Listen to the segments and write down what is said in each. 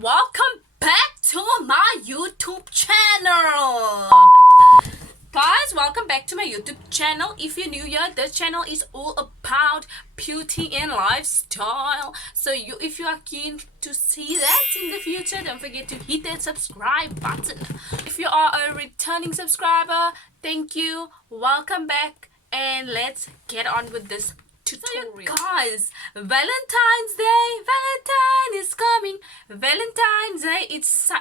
welcome back to my YouTube channel. Guys, welcome back to my YouTube channel. If you're new here, this channel is all about beauty and lifestyle. So if you are keen to see that in the future, don't forget to hit that subscribe button. If you are a returning subscriber, thank you, welcome back, and let's get on with this tutorial. So guys, Valentine's Day, Valentine is coming. Valentine's Day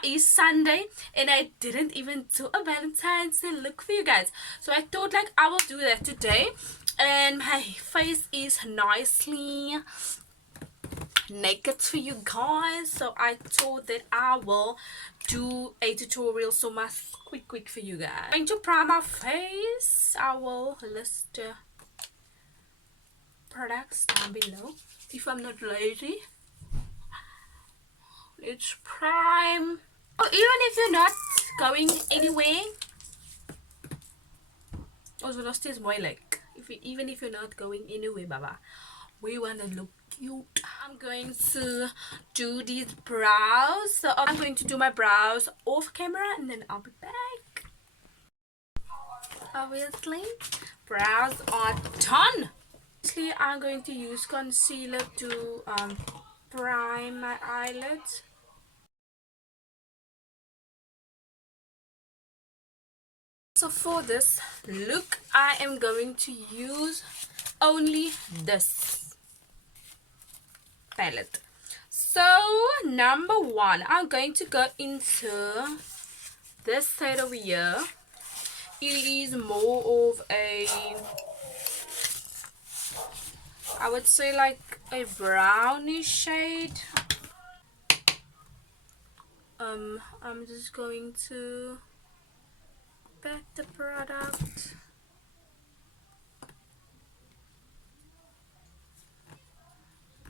is Sunday, and I didn't even do a Valentine's Day look for you guys. So I thought like I will do that today, and my face is nicely naked for you guys. So I thought that I will do a tutorial so much quick for you guys. I'm going to prime my face. I will list products down below if I'm not lazy. It's prime. Oh, even if you're not going anywhere, also lost is more like even if you're not going anywhere, baba, we want to look cute. I'm going to do these brows. So I'm going to do my brows off camera and then I'll be back. Obviously, brows are done. I'm going to use concealer to prime my eyelids. So for this look, I am going to use only this palette. So number one, I'm going to go into this side over here. It is more of a, I would say like a brownish shade. I'm just going to pat the product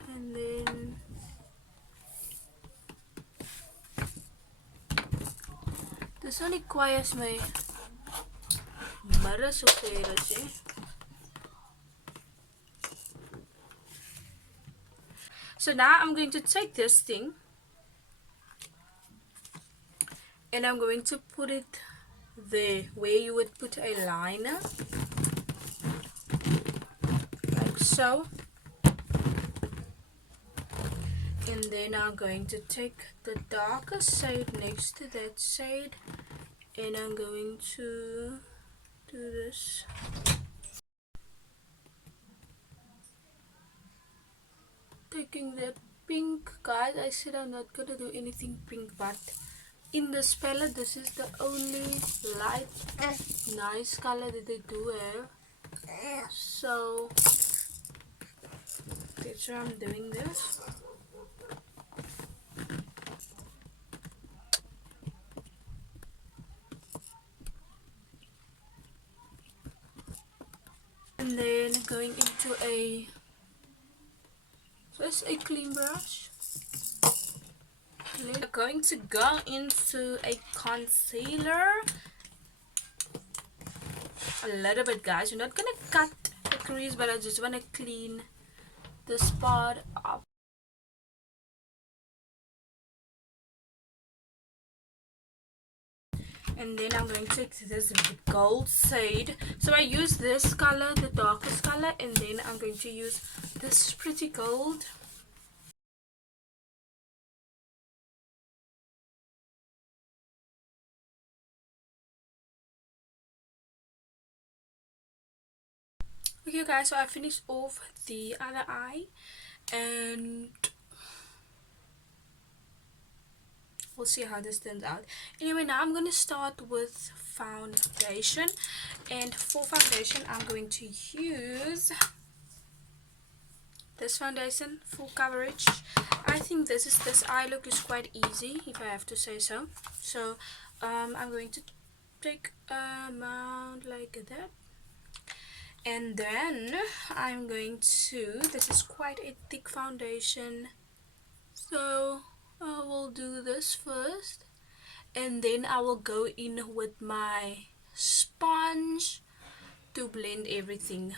and then this one requires my mirror superior. So now I'm going to take this thing and I'm going to put it there where you would put a liner, like so. And then I'm going to take the darker shade next to that shade and I'm going to do this. Taking that pink, guys, I said I'm not gonna do anything pink, but in this palette this is the only light nice color that they do have. So that's why I'm doing this. And then going into a, just a clean brush. We're going to go into a concealer a little bit, guys. You're not gonna cut the crease, but I just want to clean this part up. And then I'm going to take this gold shade. So I use this color, the darkest color, and then I'm going to use this pretty gold. Okay guys, so I finished off the other eye and we'll see how this turns out. Anyway, now I'm going to start with foundation, and for foundation I'm going to use this foundation, full coverage. I think this eye look is quite easy, if I have to say so. So I'm going to take a amount like that. And then I'm going to, this is quite a thick foundation, so I will do this first and then I will go in with my sponge to blend everything.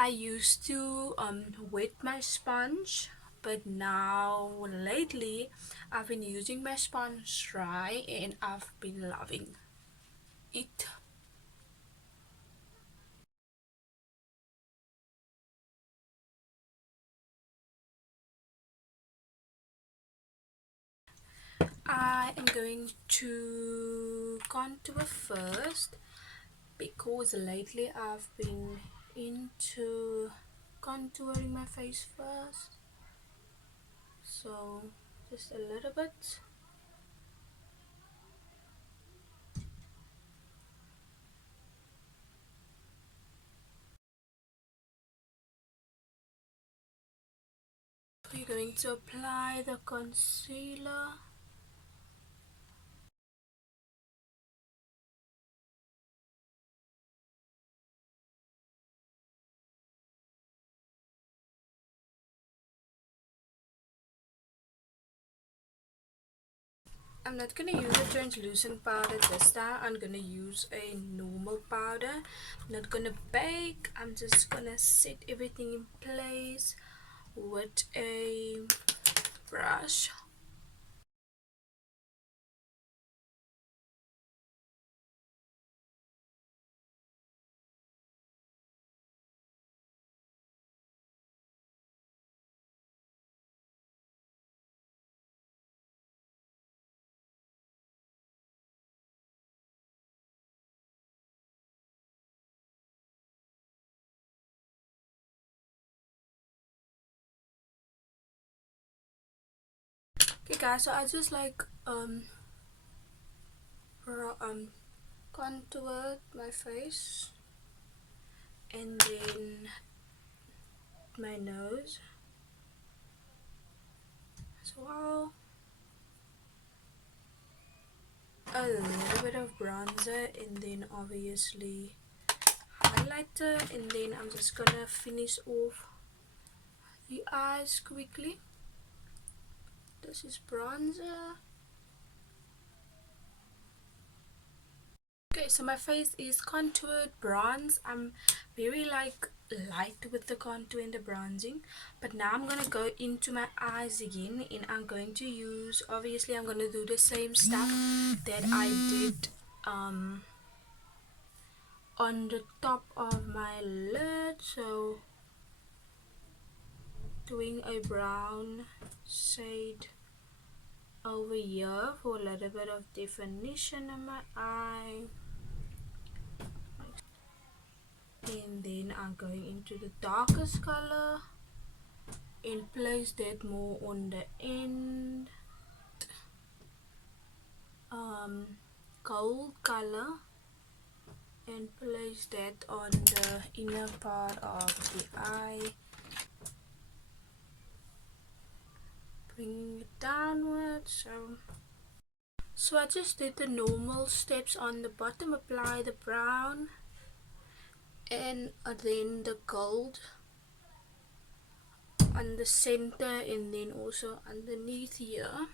I used to wet my sponge, but now lately I've been using my sponge dry and I've been loving it. I am going to contour first because lately I've been into contouring my face first, so just a little bit. We're going to apply the concealer. I'm not gonna use a translucent powder this time. I'm gonna use a normal powder. I'm not gonna bake. I'm just gonna set everything in place with a brush. Okay guys, so I just like contoured my face and then my nose as well. A little bit of bronzer and then obviously highlighter, and then I'm just gonna finish off the eyes quickly. This is bronzer. Okay, so my face is contoured bronze. I'm very like light with the contour and the bronzing, but now I'm gonna go into my eyes again, and I'm going to use, obviously I'm gonna do the same stuff that I did on the top of my lid. So doing a brown shade over here for a little bit of definition in my eye, and then I'm going into the darkest color and place that more on the end, gold color, and place that on the inner part of the eye, bring it downwards. So I just did the normal steps on the bottom, apply the brown and then the gold on the center, and then also underneath here,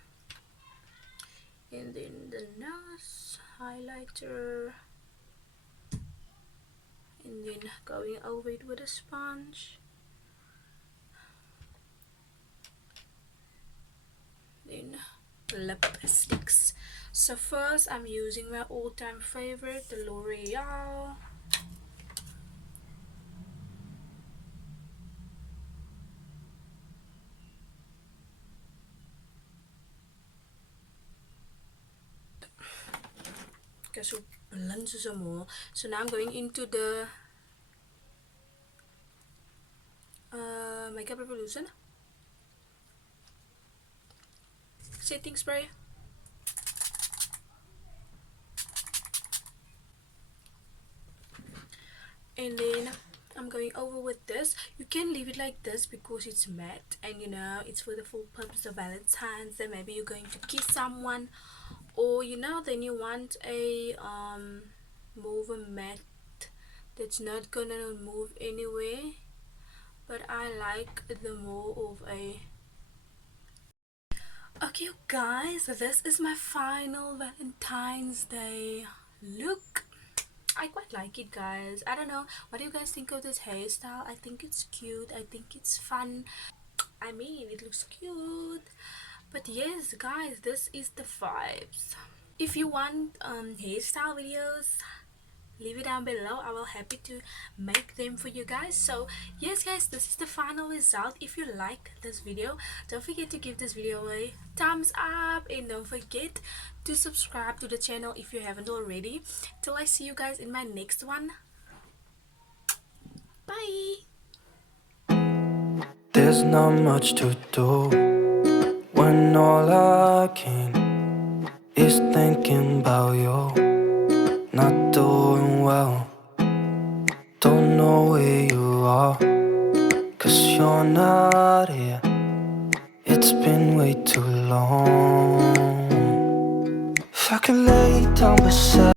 and then the nose highlighter, and then going over it with a sponge, then lipsticks. So first I'm using my all-time favorite, the L'Oreal. Okay, so blend some more. So now I'm going into the Makeup Revolution setting spray. And then I'm going over with this. You can leave it like this because it's matte, and you know it's for the full purpose of Valentine's. Then maybe you're going to kiss someone, or you know, then you want a more of a matte that's not gonna move anywhere. But I like the more of a. Okay guys, so this is my final Valentine's Day look. I quite like it, guys. I don't know, what do you guys think of this hairstyle? I think it's cute, I think it's fun. I mean, it looks cute. But yes, guys, this is the vibes. If you want hairstyle videos, leave it down below. I will happy to make them for you guys. So yes, guys, this is the final result. If you like this video, don't forget to give this video a thumbs up, and don't forget to subscribe to the channel if you haven't already. Till I see you guys in my next one. Bye. There's not much to do when all I can is thinking about you. Not doing well, don't know where you are, 'cause you're not here. It's been way too long. If I could lay down beside